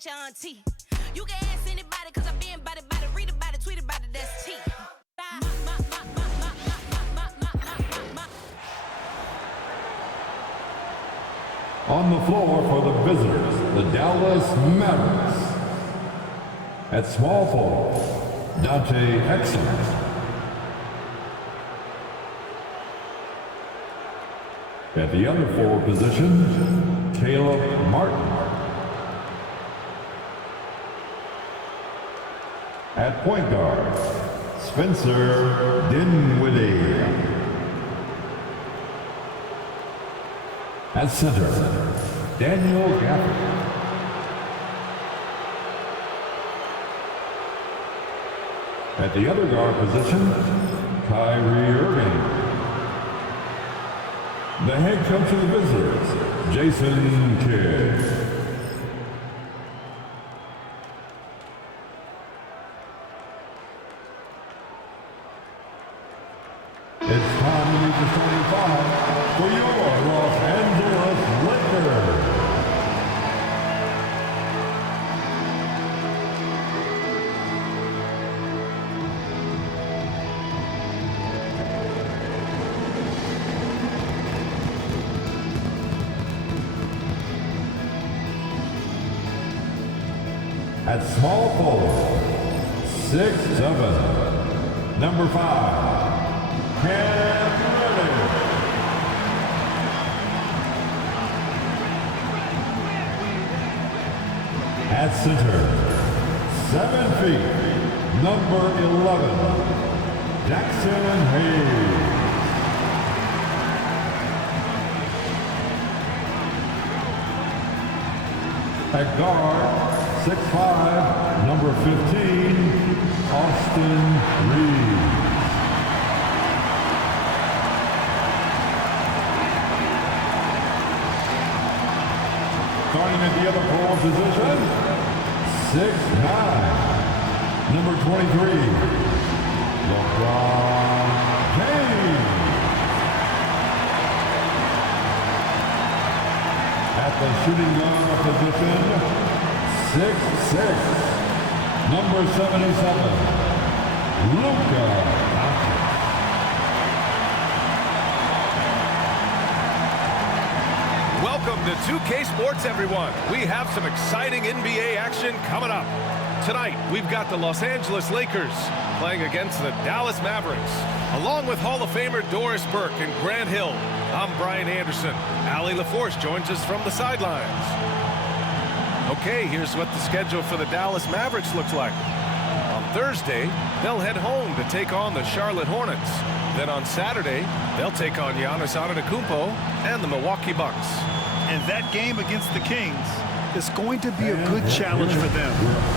at your auntie. You can ask anybody, cause I've been about it, read about it, tweet about it, that's T. On the floor for the visitors, the Dallas Mavericks. At small forward, Dante Exum. At the other forward position, Caleb Martin. At point guard, Spencer Dinwiddie. At center, Daniel Gafford. At the other guard position, Kyrie Irving. The head coach of the visitors, Jason Kidd. It's time to meet the starting five for your Los Angeles Lakers. At small forward, 6'7", number 5, Cam Reddish. At center, 7 feet, number 11, Jackson Hayes. At guard, 6'5", number 15, Austin Reeves. Starting at the other forward position, 6'9", number 23, LeBron James. At the shooting guard position, 6'6", number 77, Luka Doncic. Welcome to 2K Sports, everyone. We have some exciting NBA action coming up. Tonight, we've got the Los Angeles Lakers playing against the Dallas Mavericks. Along with Hall of Famer Doris Burke and Grant Hill, I'm Brian Anderson. Allie LaForce joins us from the sidelines. Okay, here's what the schedule for the Dallas Mavericks looks like. On Thursday, they'll head home to take on the Charlotte Hornets. Then on Saturday, they'll take on Giannis Antetokounmpo and the Milwaukee Bucks. And that game against the Kings is going to be a good challenge for them.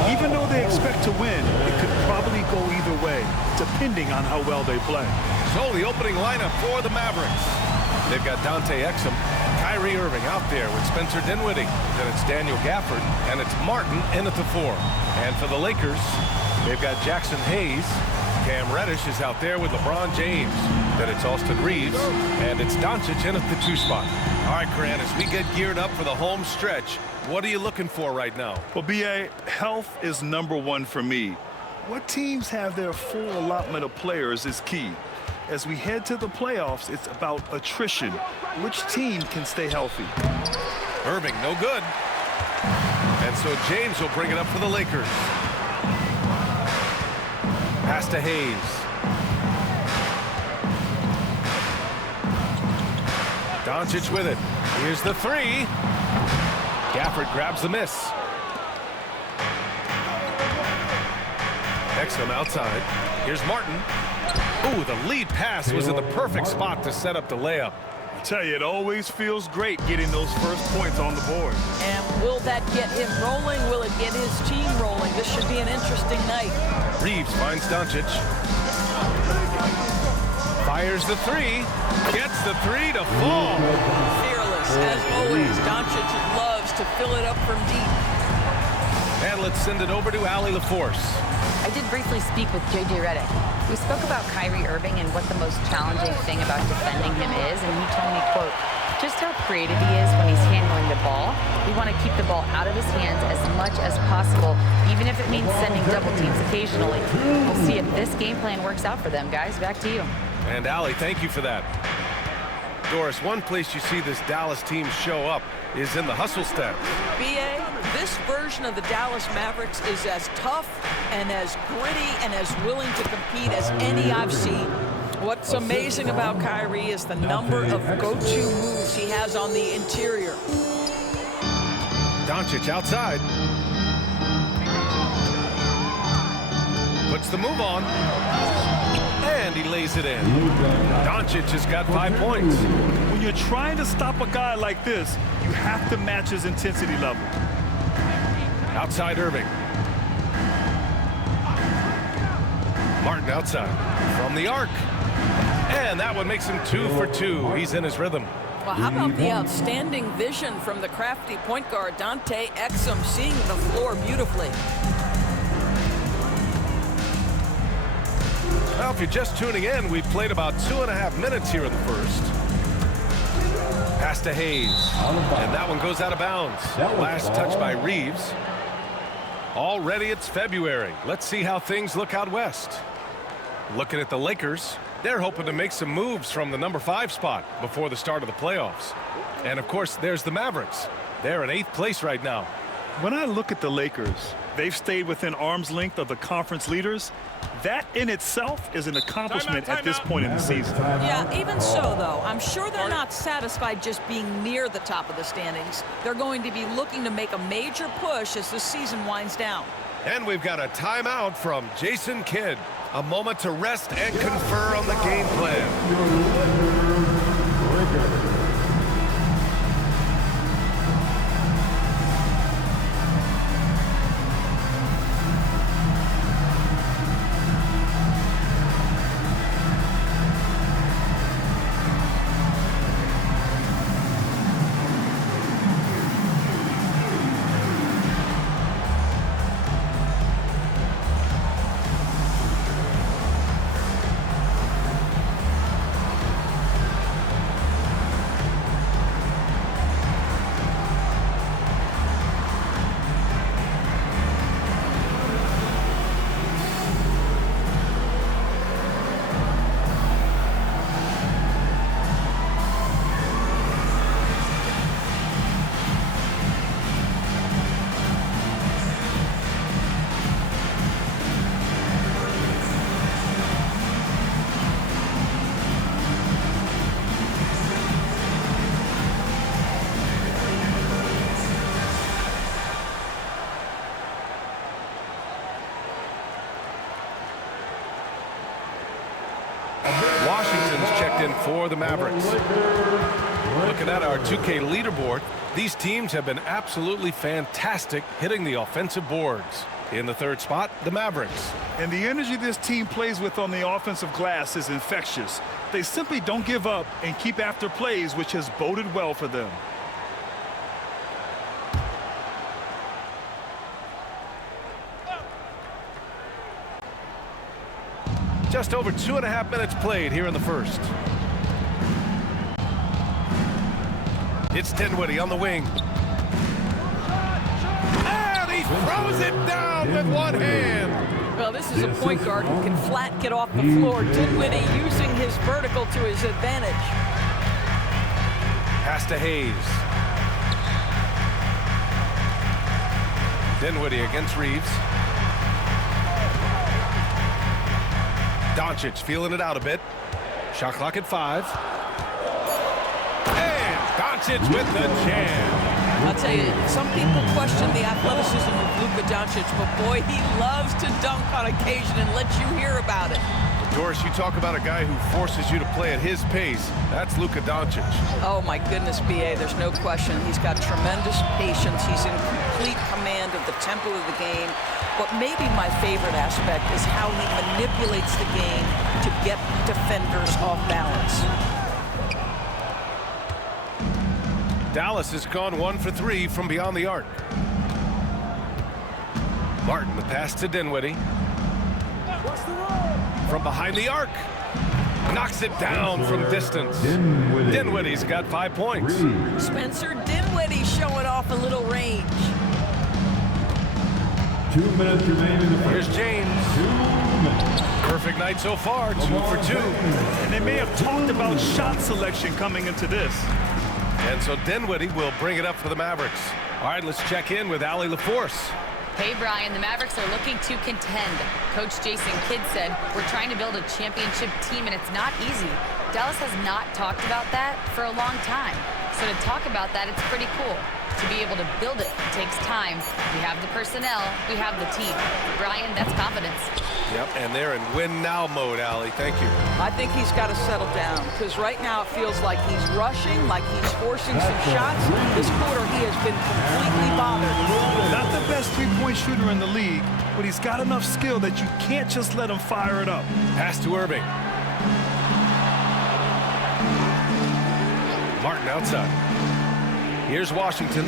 Even though they expect to win, it could probably go either way, depending on how well they play. So the opening lineup for the Mavericks. They've got Dante Exum, Kyrie Irving out there with Spencer Dinwiddie. Then it's Daniel Gafford, and it's Martin in at the 4. And for the Lakers, they've got Jackson Hayes. Cam Reddish is out there with LeBron James. Then it's Austin Reeves, and it's Doncic in at the 2 spot. All right, Grant, as we get geared up for the home stretch, what are you looking for right now? Well, B.A., health is #1 for me. What teams have their full allotment of players is key. As we head to the playoffs, it's about attrition. Which team can stay healthy? Irving, no good. And so James will bring it up for the Lakers. Pass to Hayes. Doncic with it. Here's the 3. Gafford grabs the miss. Exum outside. Here's Martin. Ooh, the lead pass was in the perfect spot to set up the layup. I tell you, it always feels great getting those first points on the board. And will that get him rolling? Will it get his team rolling? This should be an interesting night. Reeves finds Doncic. Fires the 3. Gets the 3 to fall. Fearless, as always. Doncic loves to fill it up from deep. And let's send it over to Allie LaForce. I did briefly speak with J.J. Redick. We spoke about Kyrie Irving and what the most challenging thing about defending him is, and he told me, quote, just how creative he is when he's handling the ball. We want to keep the ball out of his hands as much as possible, even if it means sending double teams occasionally. We'll see if this game plan works out for them, guys. Back to you. And Allie, thank you for that. Doris, one place you see this Dallas team show up is in the hustle step. B.A., this version of the Dallas Mavericks is as tough and as gritty and as willing to compete as any I've seen. What's amazing about Kyrie is the number of go-to moves he has on the interior. Doncic outside. Puts the move on. And he lays it in. Doncic has got 5 points. When you're trying to stop a guy like this, you have to match his intensity level. Outside Irving. Martin outside. From the arc. And that one makes him 2 for 2. He's in his rhythm. Well, how about the outstanding vision from the crafty point guard, Dante Exum, seeing the floor beautifully. Well, if you're just tuning in, we've played about 2.5 minutes here in the first. Pass to Hayes. And that one goes out of bounds. Last touch by Reeves. Already it's February. Let's see how things look out west. Looking at the Lakers, they're hoping to make some moves from the number 5 spot before the start of the playoffs. And of course, there's the Mavericks. They're in 8th place right now. When I look at the Lakers, they've stayed within arm's length of the conference leaders. That in itself is an accomplishment at this point in the season. Yeah, even so, though, I'm sure they're not satisfied just being near the top of the standings. They're going to be looking to make a major push as the season winds down. And we've got a timeout from Jason Kidd. A moment to rest and confer on the game plan. Washington's checked in for the Mavericks. Looking at our 2K leaderboard, these teams have been absolutely fantastic hitting the offensive boards. In the 3rd spot, the Mavericks. And the energy this team plays with on the offensive glass is infectious. They simply don't give up and keep after plays, which has boded well for them. Just over 2.5 minutes played here in the first. It's Dinwiddie on the wing. And he throws it down with one hand. Well, this is a point guard who can flat get off the floor. Dinwiddie using his vertical to his advantage. Pass to Hayes. Dinwiddie against Reeves. Doncic feeling it out a bit. Shot clock at 5. And Doncic with the jam. I'll tell you, some people question the athleticism of Luka Doncic, but boy, he loves to dunk on occasion and let you hear about it. Doris, you talk about a guy who forces you to play at his pace. That's Luka Doncic. Oh, my goodness, B.A., there's no question. He's got tremendous patience. He's in complete command of the tempo of the game. But maybe my favorite aspect is how he manipulates the game to get defenders off balance. Dallas has gone 1 for 3 from beyond the arc. Martin, the pass to Dinwiddie. From behind the arc. Knocks it down from distance. Dinwiddie's got 5 points. Spencer Dinwiddie showing off off a little range. 2 minutes remain in the Here's first. James. 2 minutes. Perfect night so far, 2 for 2. And they may have talked about shot selection coming into this. And so Dinwiddie will bring it up for the Mavericks. All right, let's check in with Allie LaForce. Hey, Brian, the Mavericks are looking to contend. Coach Jason Kidd said, we're trying to build a championship team, and it's not easy. Dallas has not talked about that for a long time. So to talk about that, it's pretty cool. To be able to build it takes time. We have the personnel, we have the team. Brian, that's confidence. Yep, and they're in win-now mode, Allie. Thank you. I think he's got to settle down because right now it feels like he's rushing, like he's forcing some shots. This quarter he has been completely bothered. Not the best three-point shooter in the league, but he's got enough skill that you can't just let him fire it up. Pass to Irving. Martin outside. Here's Washington.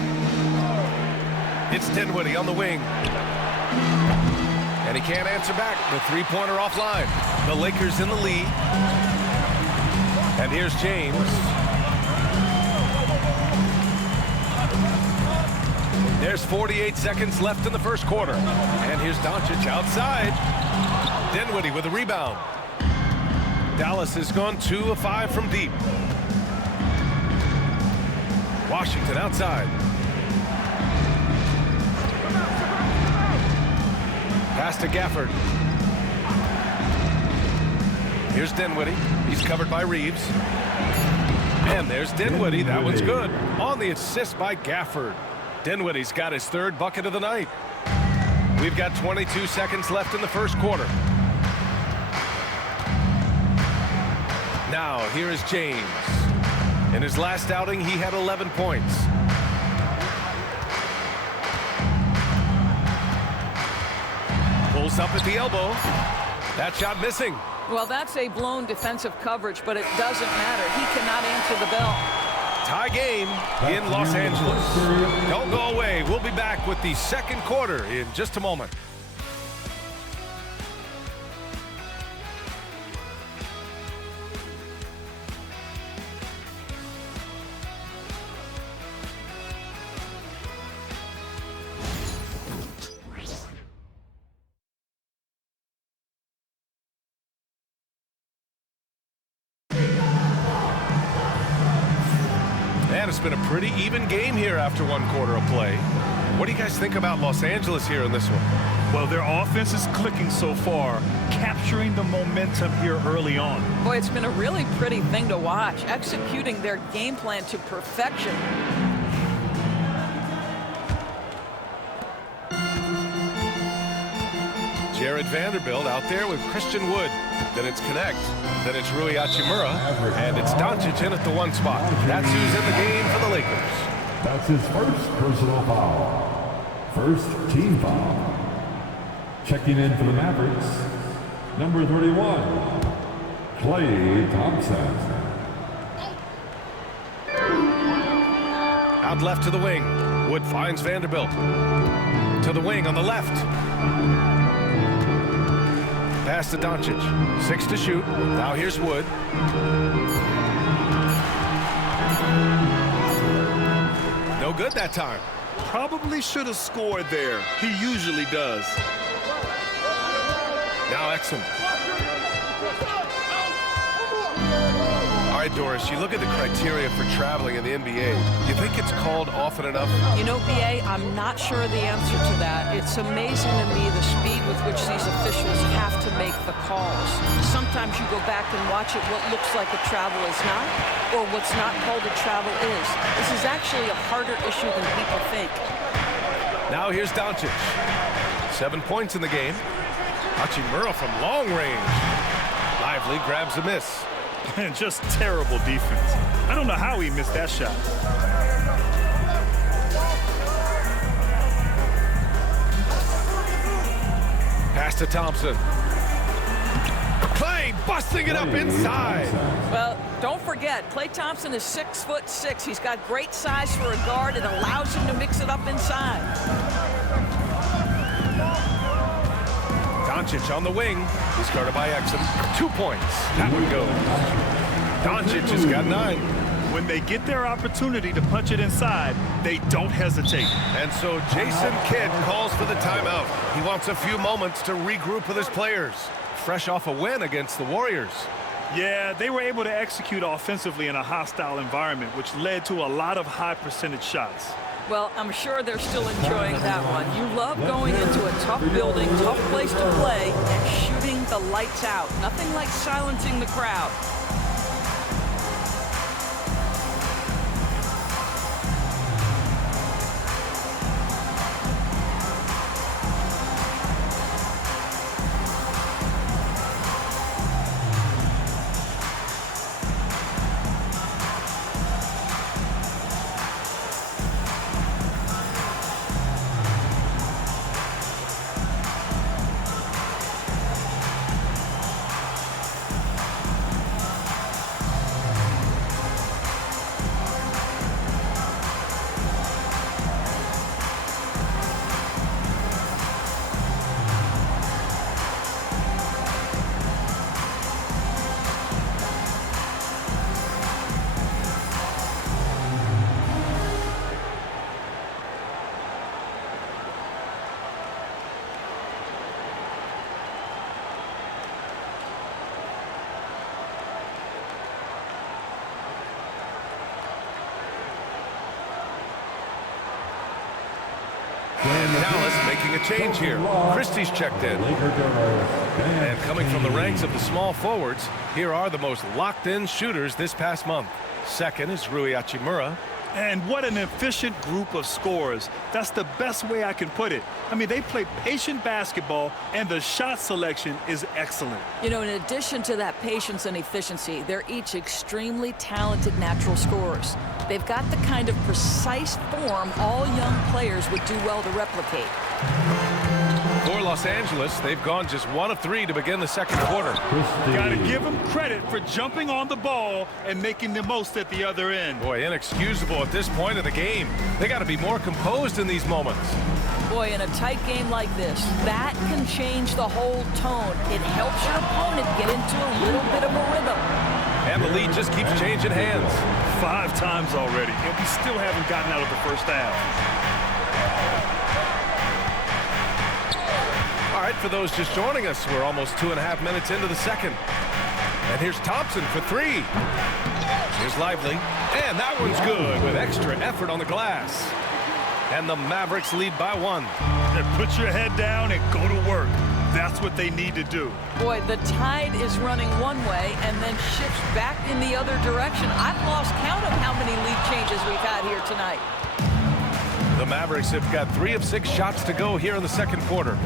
It's Dinwiddie on the wing. And he can't answer back. The three-pointer offline. The Lakers in the lead. And here's James. There's 48 seconds left in the first quarter. And here's Doncic outside. Dinwiddie with a rebound. Dallas has gone 2 of 5 from deep. Washington outside. Pass to Gafford. Here's Dinwiddie. He's covered by Reeves. And there's Dinwiddie. That one's good. On the assist by Gafford. Dinwiddie's got his 3rd bucket of the night. We've got 22 seconds left in the first quarter. Now, here is James. In his last outing, he had 11 points. Pulls up at the elbow. That shot missing. Well, that's a blown defensive coverage, but it doesn't matter. He cannot answer the bell. Tie game in Los Angeles. Don't go away. We'll be back with the second quarter in just a moment. Man, it's been a pretty even game here after 1 quarter of play. What do you guys think about Los Angeles here in this one? Well, their offense is clicking so far, capturing the momentum here early on. Boy, it's been a really pretty thing to watch, executing their game plan to perfection. Jared Vanderbilt out there with Christian Wood. Then it's Connect. Then it's Rui Hachimura. And it's Doncic in at the 1 spot. That's who's in the game for the Lakers. That's his first personal foul. First team foul. Checking in for the Mavericks, number 31, Klay Thompson. Out left to the wing. Wood finds Vanderbilt. To the wing on the left. Pass to Doncic. 6 to shoot. Now here's Wood. No good that time. Probably should have scored there. He usually does. Now Exum. All right, Doris, you look at the criteria for traveling in the NBA. You think it's called often enough? You know, BA, I'm not sure the answer to that. It's amazing to me the speed with which these officials have to make the calls. Sometimes you go back and watch it, what looks like a travel is not, or what's not called a travel is. This is actually a harder issue than people think. Now here's Doncic. 7 points in the game. Hachimura from long range. Lively grabs a miss. And just terrible defense. I don't know how he missed that shot. Pass to Thompson. Klay busting it up inside. Well, don't forget, Klay Thompson is 6'6". He's got great size for a guard. It allows him to mix it up inside. Doncic on the wing. He's guarded by Exum. 2 points. That one goes. Doncic has got 9. When they get their opportunity to punch it inside, they don't hesitate. And so Jason Kidd calls for the timeout. He wants a few moments to regroup with his players, fresh off a win against the Warriors. Yeah, they were able to execute offensively in a hostile environment, which led to a lot of high percentage shots. Well, I'm sure they're still enjoying that one. You love going into a tough building, tough place to play, and shooting the lights out. Nothing like silencing the crowd. And Dallas making a change here. Christie's checked in. And coming from the ranks of the small forwards, here are the most locked-in shooters this past month. Second is Rui Hachimura. And what an efficient group of scorers. That's the best way I can put it. I mean, they play patient basketball, and the shot selection is excellent. You know, in addition to that patience and efficiency, they're each extremely talented natural scorers. They've got the kind of precise form all young players would do well to replicate. For Los Angeles, they've gone just 1 of 3 to begin the second quarter. Got to give them credit for jumping on the ball and making the most at the other end. Boy, inexcusable at this point of the game. They got to be more composed in these moments. Boy, in a tight game like this, that can change the whole tone. It helps your opponent get into a little bit of a rhythm. And the lead just keeps changing hands. 5 times already, and we still haven't gotten out of the first half. All right, for those just joining us, we're almost 2.5 minutes into the second. And here's Thompson for 3. Here's Lively. And that one's good with extra effort on the glass. And the Mavericks lead by 1. Then put your head down and go to work. That's what they need to do. Boy, the tide is running one way and then shifts back in the other direction. I've lost count of how many lead changes we've had here tonight. The Mavericks have got 3 of 6 shots to go here in the second quarter.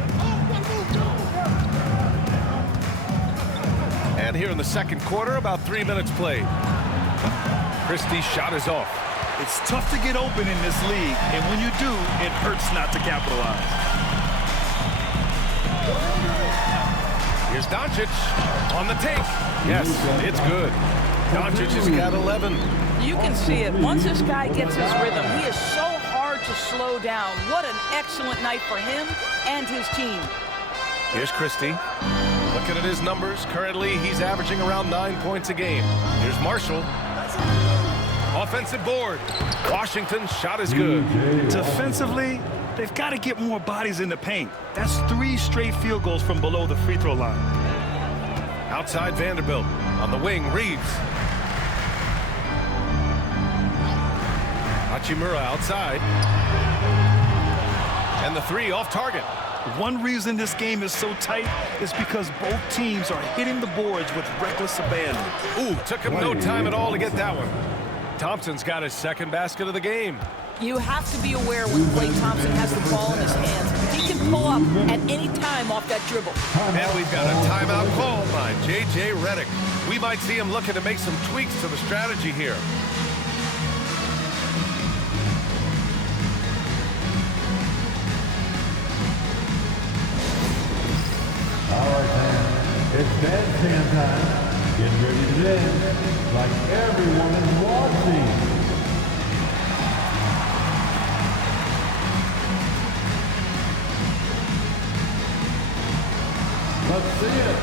And here in the second quarter, about 3 minutes played. Christie's shot is off. It's tough to get open in this league, and when you do, it hurts not to capitalize. Here's Doncic on the take. Yes, it's good. Doncic has got 11. You can see it. Once this guy gets his rhythm, he is so hard to slow down. What an excellent night for him and his team. Here's Christie. Looking at his numbers, currently he's averaging around 9 points a game. Here's Marshall. Offensive board. Washington's shot is good. Defensively, they've got to get more bodies in the paint. That's 3 straight field goals from below the free throw line. Outside Vanderbilt. On the wing, Reeves. Hachimura outside. And the 3 off target. One reason this game is so tight is because both teams are hitting the boards with reckless abandon. Ooh, took him no time at all to get that one. Thompson's got his second basket of the game. You have to be aware when Klay Thompson has the ball in his hands. He can pull up at any time off that dribble. And we've got a timeout call by J.J. Redick. We might see him looking to make some tweaks to the strategy here. All right, man. It's bedtime time. Get ready to dance like everyone is watching. Let's see it.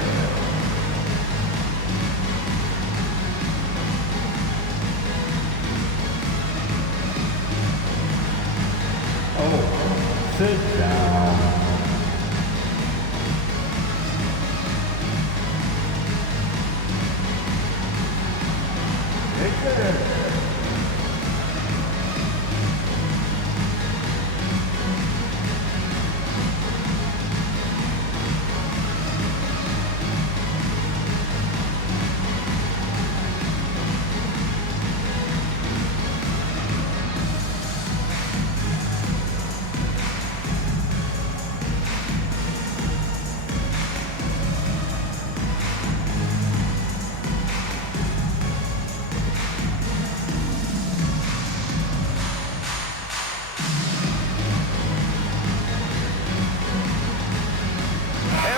Oh, sit down.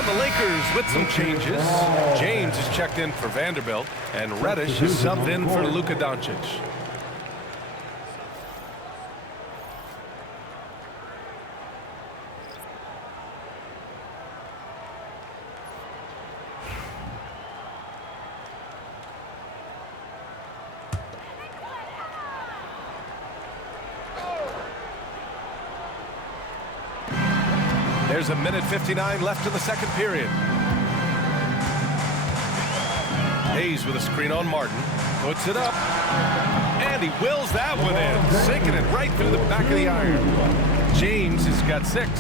The Lakers with some changes. James is checked in for Vanderbilt, and Reddish is subbed in for Luka Doncic. There's a minute 59 left in the second period. Hayes with a screen on Martin. Puts it up. And he wills that one in. Sinking it right through the back of the iron. James has got 6.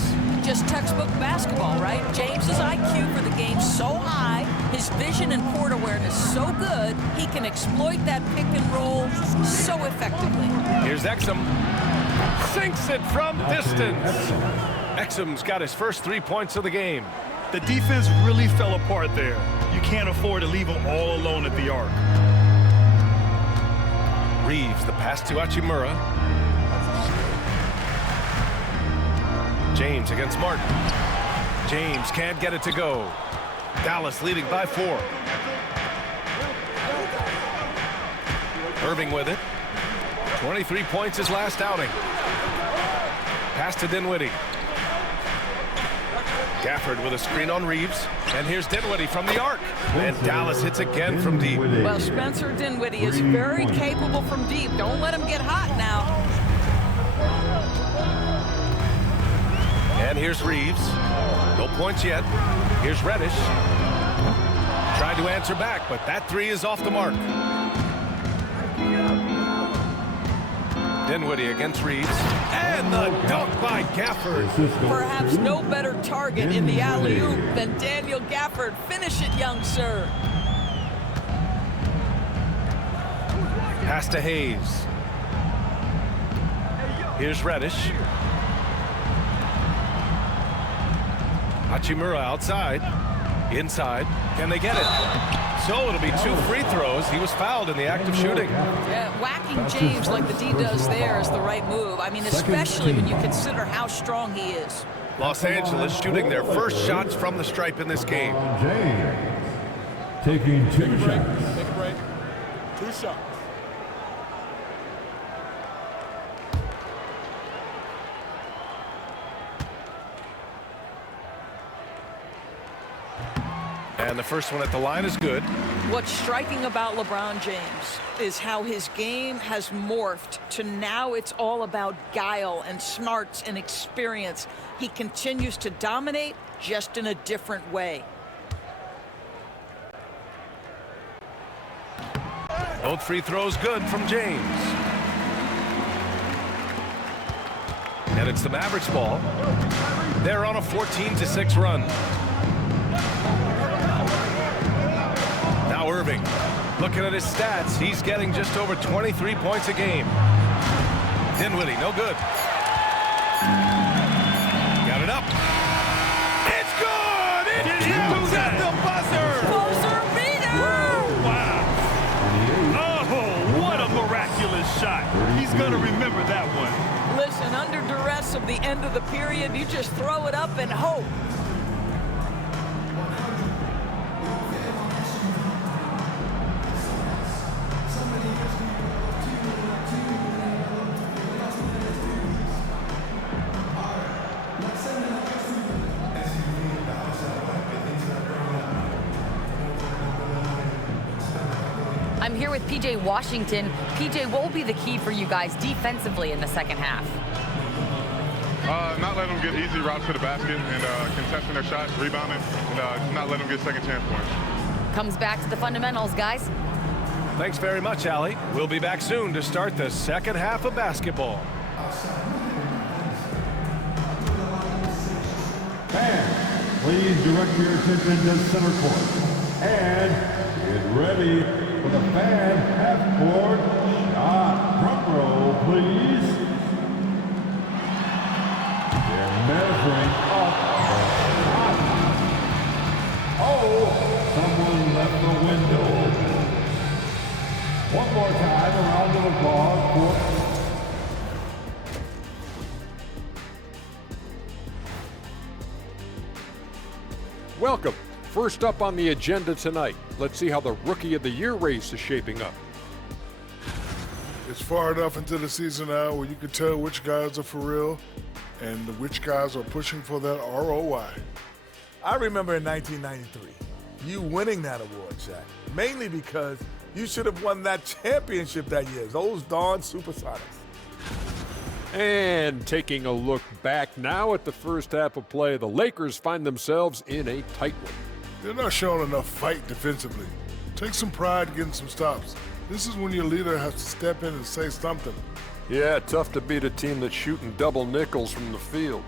Just textbook basketball, right? James's IQ for the game so high, his vision and court awareness so good, he can exploit that pick and roll so effectively. Here's Exum. Sinks it from distance. Exum's got his first 3 points of the game. The defense really fell apart there. You can't afford to leave them all alone at the arc. Reeves, the pass to Hachimura. James against Martin. James can't get it to go. Dallas leading by 4. Irving with it. 23 points his last outing. Pass to Dinwiddie. Gafford with a screen on Reeves. And here's Dinwiddie from the arc. And Dallas hits again from deep. Well, Spencer Dinwiddie is very capable from deep. Don't let him get hot now. And here's Reeves. No points yet. Here's Reddish. Tried to answer back, but that 3 is off the mark. Dinwiddie against Reeves. And the dunk by Gafford. Perhaps no better target in the alley-oop than Daniel Gafford. Finish it, young sir. Pass to Hayes. Here's Reddish. Hachimura outside. Inside. Can they get it? So it'll be 2 free throws. He was fouled in the act of shooting. Yeah, whacking James like the D does there is the right move. I mean, especially when you consider how strong he is. Los Angeles shooting their first shots from the stripe in this game. James taking 2 shots. Take a break. 2 shots. And the first one at the line is good. What's striking about LeBron James is how his game has morphed to now it's all about guile and smarts and experience. He continues to dominate just in a different way. Both free throws good from James. And it's the Mavericks ball. They're on a 14-6 run. Now Irving. Looking at his stats, he's getting just over 23 points a game. Dinwiddie, no good. Got it up. It's good! It comes at the buzzer! Buzzer beater! Wow. Oh, what a miraculous shot. He's going to remember that one. Listen, under duress of the end of the period, you just throw it up and hope. I'm here with PJ Washington. PJ, what will be the key for you guys defensively in the second half? Not letting them get easy routes to the basket and contesting their shots, rebounding, and not letting them get second chance points. Comes back to the fundamentals, guys. Thanks very much, Allie. We'll be back soon to start the second half of basketball. Fans, please direct your attention to center court. And get ready for the fan half-court shot. Front row, please. They're measuring up the shot. Oh, someone left the window open. One more time, a round of applause for... Welcome. First up on the agenda tonight, let's see how the Rookie of the Year race is shaping up. It's far enough into the season now where you can tell which guys are for real and which guys are pushing for that ROI. I remember in 1993, you winning that award, Shaq, mainly because you should have won that championship that year. Those darn Supersonics. And taking a look back now at the first half of play, the Lakers find themselves in a tight one. They're not showing enough fight defensively. Take some pride getting some stops. This is when your leader has to step in and say something. Yeah, tough to beat a team that's shooting double nickels from the field.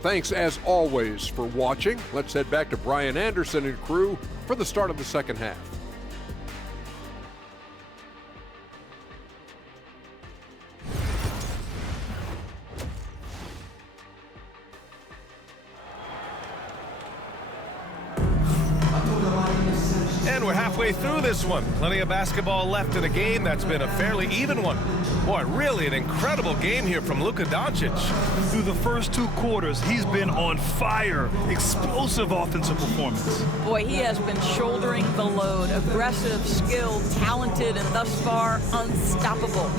Thanks, as always, for watching. Let's head back to Brian Anderson and crew for the start of the second half. And we're halfway through this one. Plenty of basketball left in a game that's been a fairly even one. Boy, really an incredible game here from Luka Doncic. Through the first 2 quarters, he's been on fire. Explosive offensive performance. Boy, he has been shouldering the load. Aggressive, skilled, talented, and thus far unstoppable.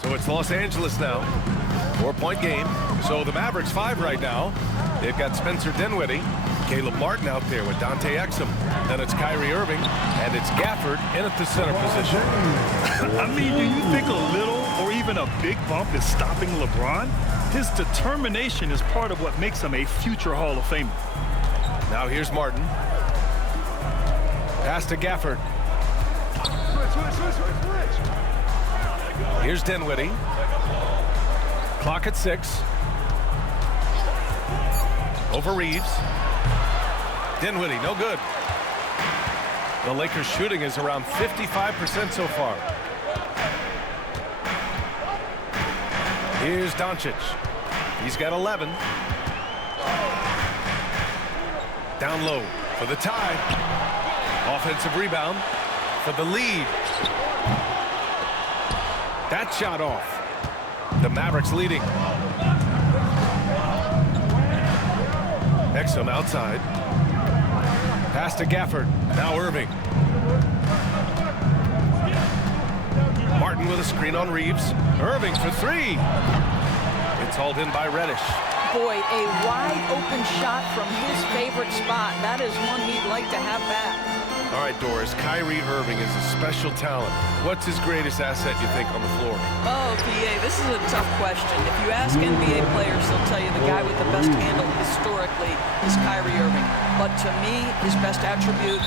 So it's Los Angeles now. 4-point game. So the Mavericks 5 right now. They've got Spencer Dinwiddie, Caleb Martin out there with Dante Exum. Then it's Kyrie Irving, and it's Gafford in at the center position. I mean, do you think a little or even a big bump is stopping LeBron? His determination is part of what makes him a future Hall of Famer. Now here's Martin. Pass to Gafford. Here's Dinwiddie. Clock at 6. Over Reeves. Dinwiddie, no good. The Lakers shooting is around 55% so far. Here's Doncic. He's got 11. Down low for the tie. Offensive rebound for the lead. That shot off. The Mavericks leading. Exum outside. Pass to Gafford. Now Irving. Martin with a screen on Reeves. Irving for 3. It's hauled in by Reddish. Boy, a wide open shot from his favorite spot. That is one he'd like to have back. All right, Doris, Kyrie Irving is a special talent. What's his greatest asset, you think, on the floor? Oh, PA, this is a tough question. If you ask NBA players, they'll tell you the guy with the best handle historically is Kyrie Irving. But to me, his best attribute,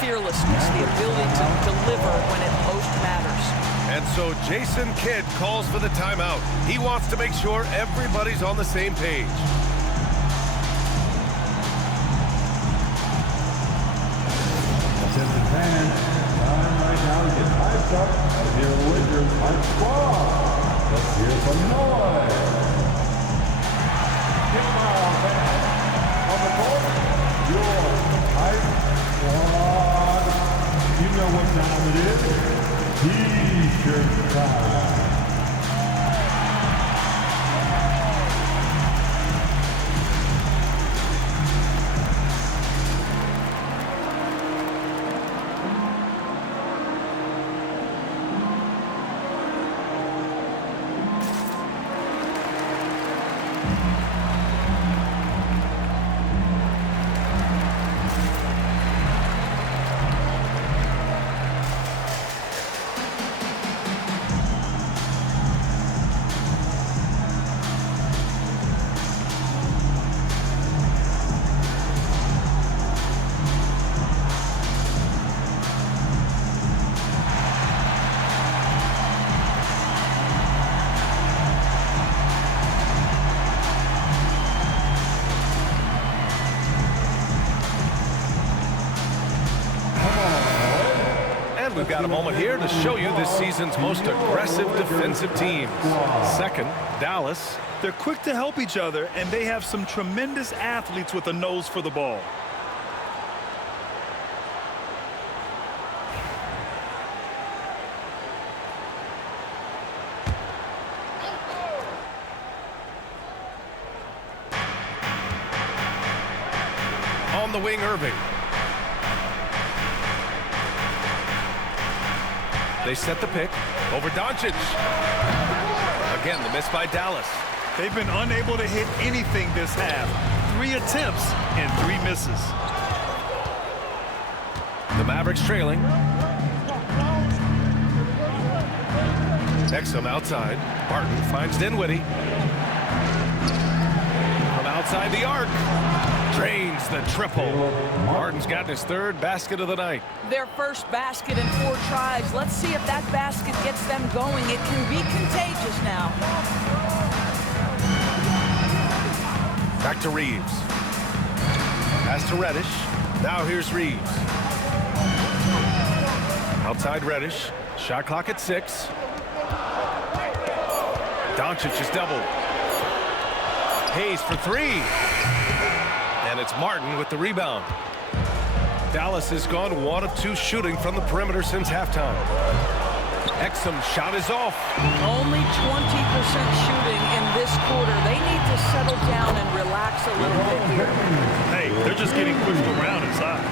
fearlessness, the ability to deliver when it most matters. And so Jason Kidd calls for the timeout. He wants to make sure everybody's on the same page. Attention fans, time right now to get hyped up and hear the Lakers hype squad. Let's hear some noise. Get loud, fans. On the court, your hype squad. You know what time it is. T-shirt time. We've got a moment here to show you this season's most aggressive defensive teams. Second, Dallas. They're quick to help each other, and they have some tremendous athletes with a nose for the ball. On the wing, Irving. They set the pick over Doncic. Again, the miss by Dallas. They've been unable to hit anything this half. 3 attempts and 3 misses. The Mavericks trailing. Exum outside. Barton finds Dinwiddie. From outside the arc. Drains the triple. Martin's gotten his 3rd basket of the night. Their first basket in 4 tries. Let's see if that basket gets them going. It can be contagious now. Back to Reeves. Pass to Reddish. Now here's Reeves. Outside Reddish. Shot clock at 6. Doncic is doubled. Hayes for 3. And it's Martin with the rebound. Dallas has gone 1 of 2 shooting from the perimeter since halftime. Exum's shot is off. Only 20% shooting in this quarter. They need to settle down and relax a little bit here. Hey, they're just getting pushed around inside.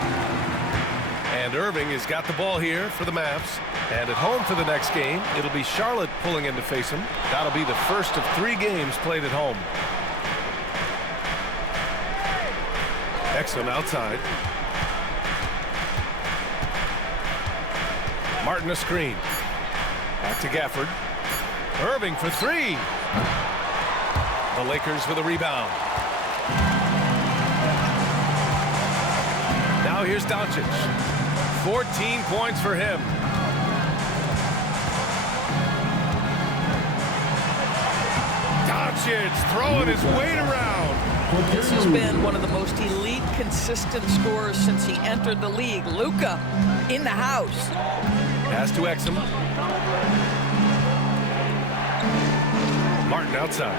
And Irving has got the ball here for the Mavs. And at home for the next game, it'll be Charlotte pulling in to face him. That'll be the first of 3 games played at home. Exum outside. Martin a screen. Back to Gafford. Irving for 3. The Lakers with a rebound. Now here's Doncic. 14 points for him. Doncic throwing his weight around. This has been one of the most elite, consistent scorers since he entered the league. Luka in the house. Pass to Exum. Martin outside.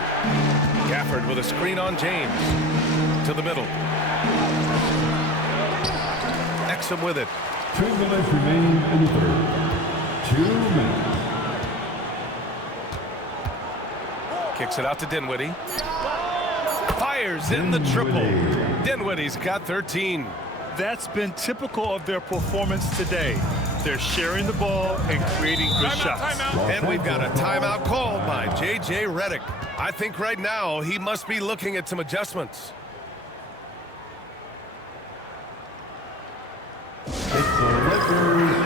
Gafford with a screen on James. To the middle. Exum with it. 2 minutes remaining in the 3rd. 2 minutes. Kicks it out to Dinwiddie. Fires in the triple. Dinwiddie's got 13. That's been typical of their performance today. They're sharing the ball and creating good shots. And we've got a timeout called by J.J. Redick. I think right now he must be looking at some adjustments. It's the Lakers.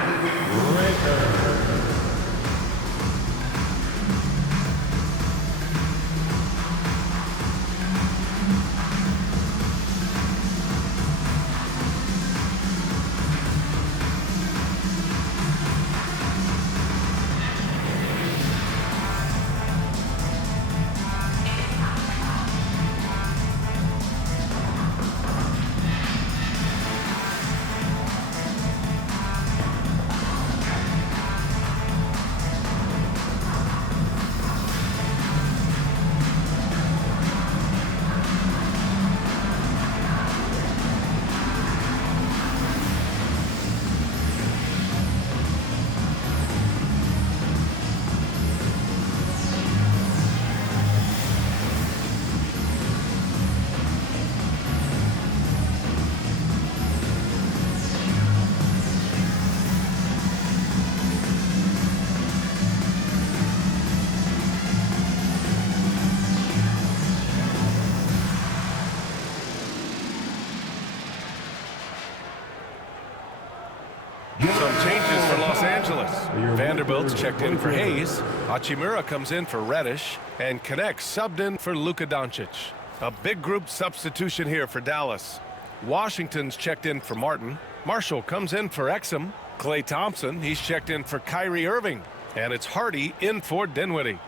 Vanderbilt's checked in for Hayes. Hachimura comes in for Reddish. And connects subbed in for Luka Doncic. A big group substitution here for Dallas. Washington's checked in for Martin. Marshall comes in for Exum. Klay Thompson, he's checked in for Kyrie Irving. And it's Hardy in for Dinwiddie.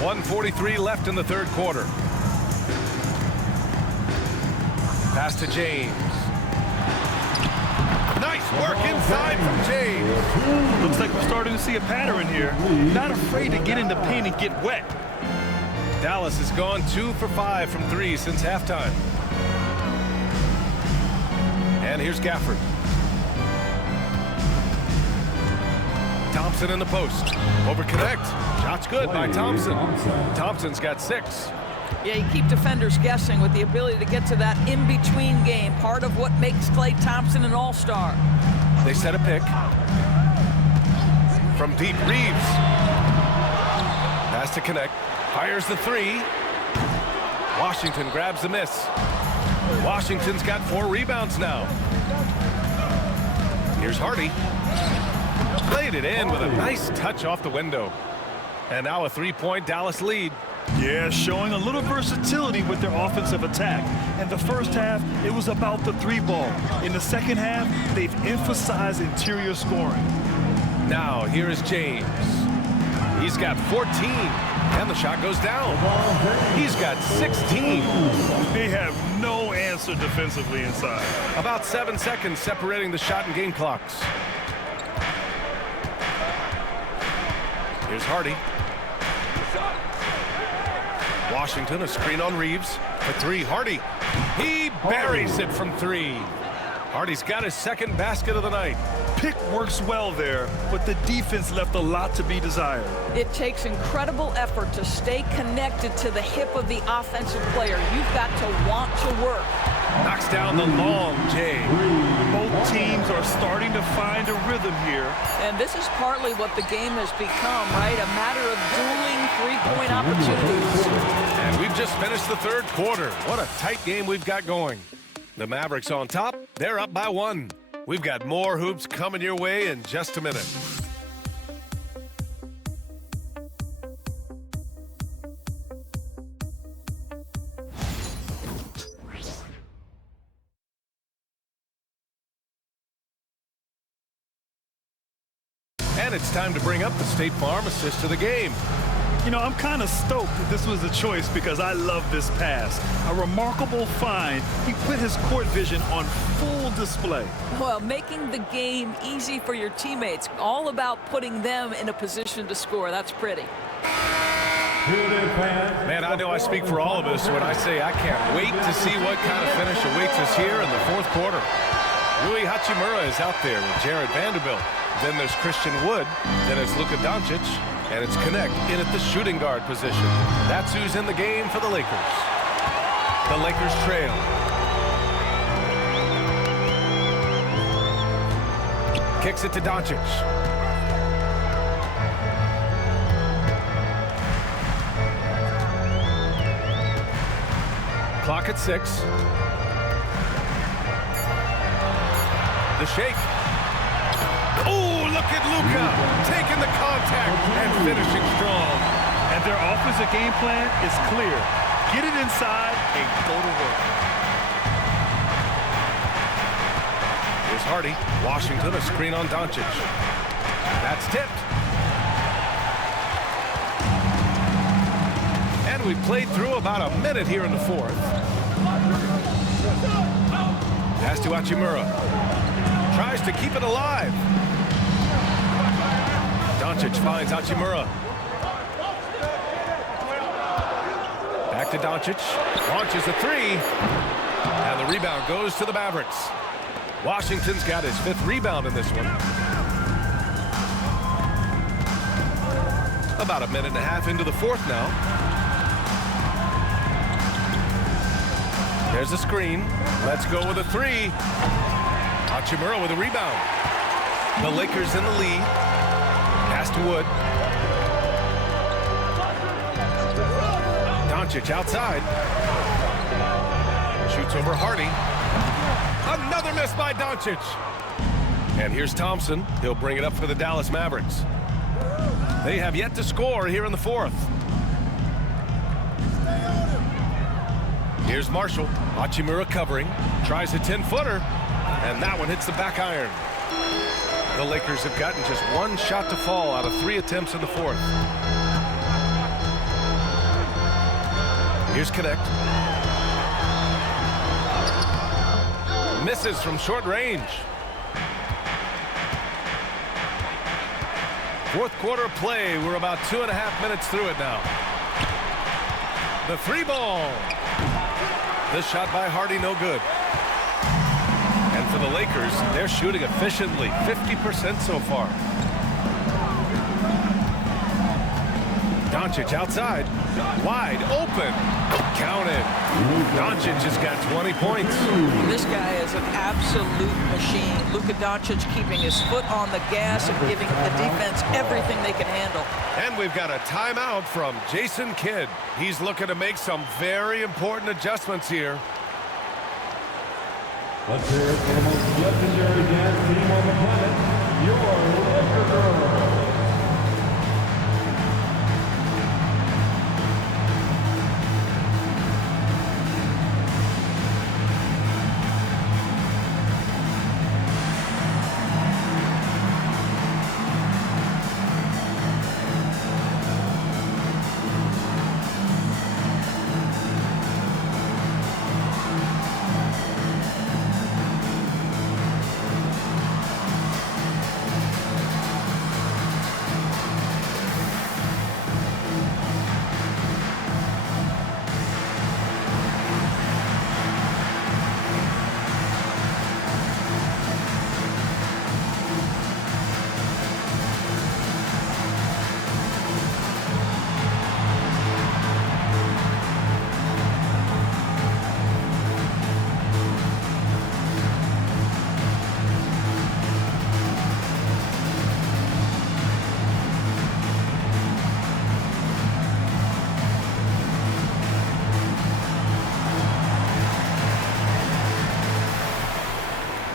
.143 left in the third quarter. Pass to James. Nice work inside from James. Looks like we're starting to see a pattern here. Not afraid to get in the paint and get wet. Dallas has gone 2 for 5 from 3 since halftime. And here's Gafford. Thompson in the post. Over connect. Shot's good by Thompson. Thompson's got 6. Yeah, you keep defenders guessing with the ability to get to that in-between game. Part of what makes Klay Thompson an all-star. They set a pick. From deep, Reeves. Pass to connect. Fires the 3. Washington grabs the miss. Washington's got 4 rebounds now. Here's Hardy. Played it in with a nice touch off the window. And now a 3-point Dallas lead. Yeah, showing a little versatility with their offensive attack. In the first half, it was about the 3-ball. In the second half, they've emphasized interior scoring. Now, here is James. He's got 14, and the shot goes down. He's got 16. They have no answer defensively inside. About 7 seconds separating the shot and game clocks. Here's Hardy. Washington, a screen on Reeves. For 3, Hardy. He buries it from 3. Hardy's got his second basket of the night. Pick works well there, but the defense left a lot to be desired. It takes incredible effort to stay connected to the hip of the offensive player. You've got to want to work. Knocks down the long J. Both teams are starting to find a rhythm here. And this is partly what the game has become, right? A matter of dueling three-point opportunities. And we've just finished the third quarter. What a tight game we've got going. The Mavericks on top. They're up by 1. We've got more hoops coming your way in just a minute. And it's time to bring up the State Farm assist to the game. You know, I'm kind of stoked that this was a choice because I love this pass. A remarkable find. He put his court vision on full display. Well, making the game easy for your teammates. All about putting them in a position to score. That's pretty. Man, I know I speak for all of us when I say I can't wait to see what kind of finish awaits us here in the fourth quarter. Rui Hachimura is out there with Jared Vanderbilt. Then there's Christian Wood. Then it's Luka Doncic. And it's Connect in at the shooting guard position. That's who's in the game for the Lakers. The Lakers trail. Kicks it to Doncic. Clock at 6. The shake. Oh, look at Luka taking the contact and finishing strong. And their offensive game plan is clear. Get it inside and go to work. Here's Hardy. Washington, a screen on Doncic. That's tipped. And we played through about a minute here in the fourth. Pass to Hachimura. Tries to keep it alive. Doncic finds Hachimura. Back to Doncic. Launches a 3. And the rebound goes to the Mavericks. Washington's got his 5th rebound in this one. About a minute and a half into the fourth now. There's a screen. Let's go with a 3. Hachimura with a rebound. The Lakers in the lead. Pass to Wood. Doncic outside. Shoots over Hardy. Another miss by Doncic. And here's Thompson. He'll bring it up for the Dallas Mavericks. They have yet to score here in the fourth. Here's Marshall. Hachimura covering. Tries a 10-footer. And that one hits the back iron. The Lakers have gotten just one shot to fall out of 3 attempts in the fourth. Here's Connect. Misses from short range. Fourth quarter of play. We're about 2.5 minutes through it now. The 3-ball. This shot by Hardy, no good. And for the Lakers, they're shooting efficiently, 50% so far. Doncic outside, wide open, counted. Doncic has got 20 points. This guy is an absolute machine. Luka Doncic keeping his foot on the gas and giving the defense everything they can handle. And we've got a timeout from Jason Kidd. He's looking to make some very important adjustments here. Let's hear it for the most legendary dance team on the planet, your Laker Girls.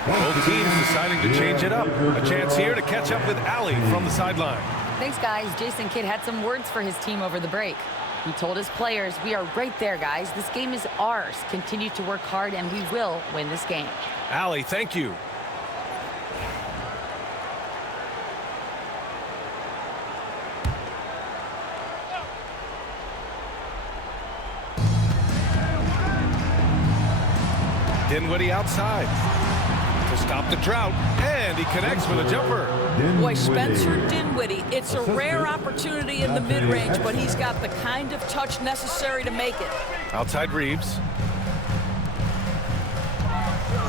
Both teams deciding to change it up. A chance here to catch up with Allie from the sideline. Thanks, guys. Jason Kidd had some words for his team over the break. He told his players, we are right there, guys. This game is ours. Continue to work hard, and we will win this game. Allie, thank you. Dinwiddie outside to stop the drought, and he connects with a jumper. Boy, Spencer Dinwiddie, it's a rare opportunity in the mid-range, but he's got the kind of touch necessary to make it. Outside Reeves.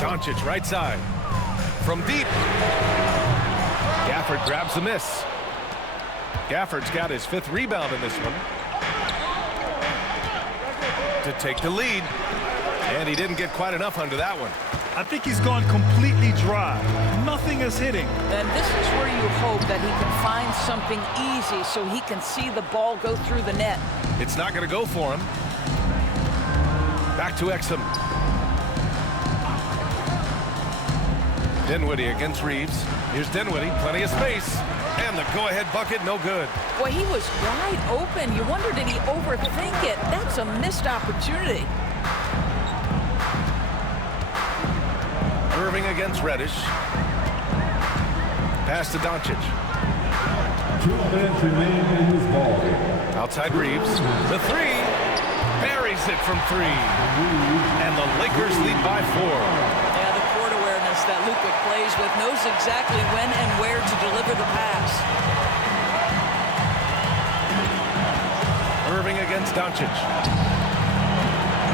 Doncic right side. From deep. Gafford grabs the miss. Gafford's got his 5th rebound in this one. To take the lead. And he didn't get quite enough under that one. I think he's gone completely dry. Nothing is hitting. And this is where you hope that he can find something easy so he can see the ball go through the net. It's not going to go for him. Back to Exum. Dinwiddie against Reeves. Here's Dinwiddie, plenty of space. And the go-ahead bucket, no good. Boy, he was wide open. You wonder, did he overthink it? That's a missed opportunity. Irving against Reddish. Pass to Doncic. 2 minutes remain in this ball game. Outside Reeves. The 3. Buries it from 3. And the Lakers lead by 4. Yeah, the court awareness that Luka plays with, knows exactly when and where to deliver the pass. Irving against Doncic.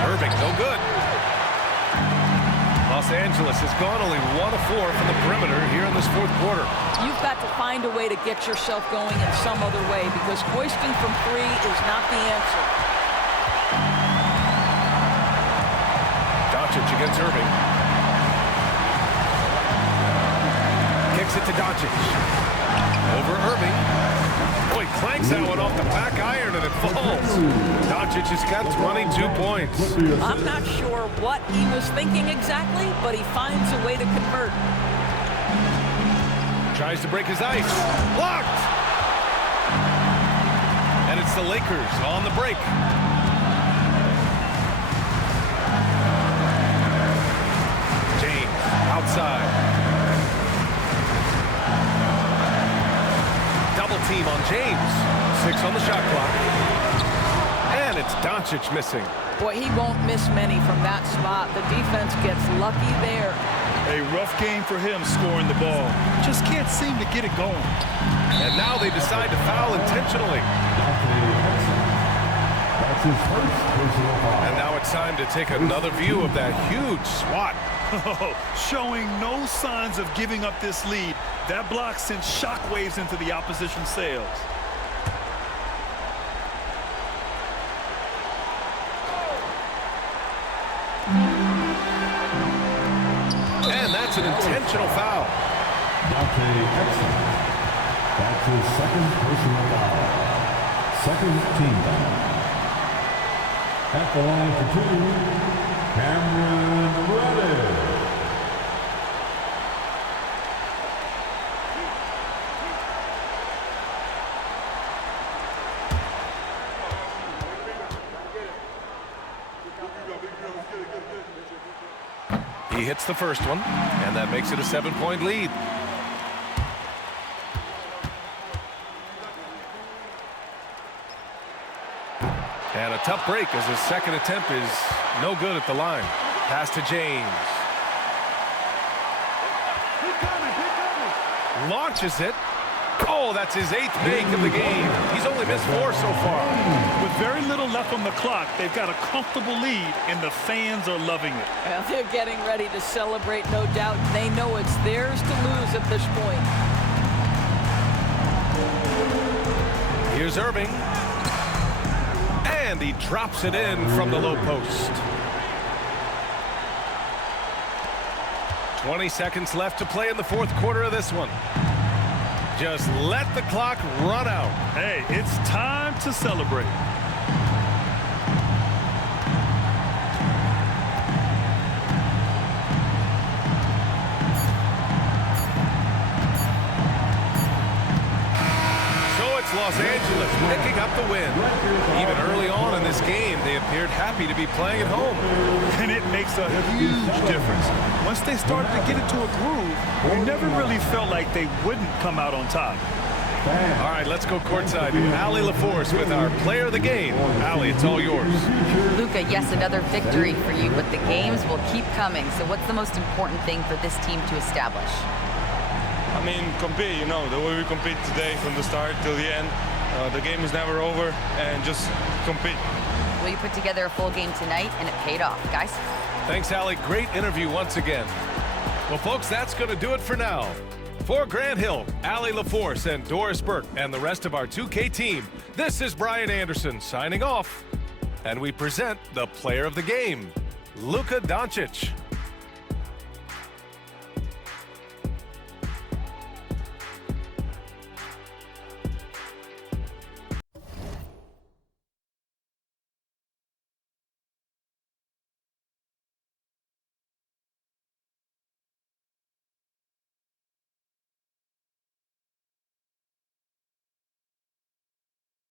Irving, no good. Los Angeles has gone only 1 of 4 from the perimeter here in this 4th quarter. You've got to find a way to get yourself going in some other way, because hoisting from 3 is not the answer. Doncic against Irving. Kicks it to Doncic. Over Irving. Boy, clanks that one off the back iron and it falls. Doncic has got 22 points. I'm not sure what he was thinking exactly, but he finds a way to convert. Tries to break his ice. Blocked! And it's the Lakers on the break. James outside. Double team on James. 6 on the shot clock. And it's Doncic missing. Boy, he won't miss many from that spot. The defense gets lucky there. A rough game for him scoring the ball. Just can't seem to get it going. And now they decide to foul intentionally. That's his first personal foul. And now it's time to take another view of that huge swat. Showing no signs of giving up this lead. That block sent shockwaves into the opposition sails. And that's an intentional foul. That's his second personal foul. Second team foul. At the line for 2, Cameron Reddish. He hits the first one, and that makes it a 7-point lead. And a tough break as his second attempt is no good at the line. Pass to James. Launches it. Oh, that's his 8th make of the game. He's only missed 4 so far. With very little left on the clock, they've got a comfortable lead, and the fans are loving it. Well, they're getting ready to celebrate, no doubt. They know it's theirs to lose at this point. Here's Irving. And he drops it in from the low post. 20 seconds left to play in the 4th quarter of this one. Just let the clock run out. Hey, it's time to celebrate. Los Angeles picking up the win. Even early on in this game, they appeared happy to be playing at home. And it makes a huge difference. Once they started to get into a groove, you never really felt like they wouldn't come out on top. All right, let's go courtside. Allie LaForce with our player of the game. Allie, it's all yours. Luka, yes, another victory for you, but the games will keep coming. So what's the most important thing for this team to establish? I mean, compete, you know, the way we compete today from the start till the end. The game is never over, and just compete. Well, you put together a full game tonight, and it paid off, guys. Thanks, Allie. Great interview once again. Well, folks, that's going to do it for now. For Grant Hill, Allie LaForce, and Doris Burke, and the rest of our 2K team, this is Brian Anderson signing off. And we present the player of the game, Luka Doncic.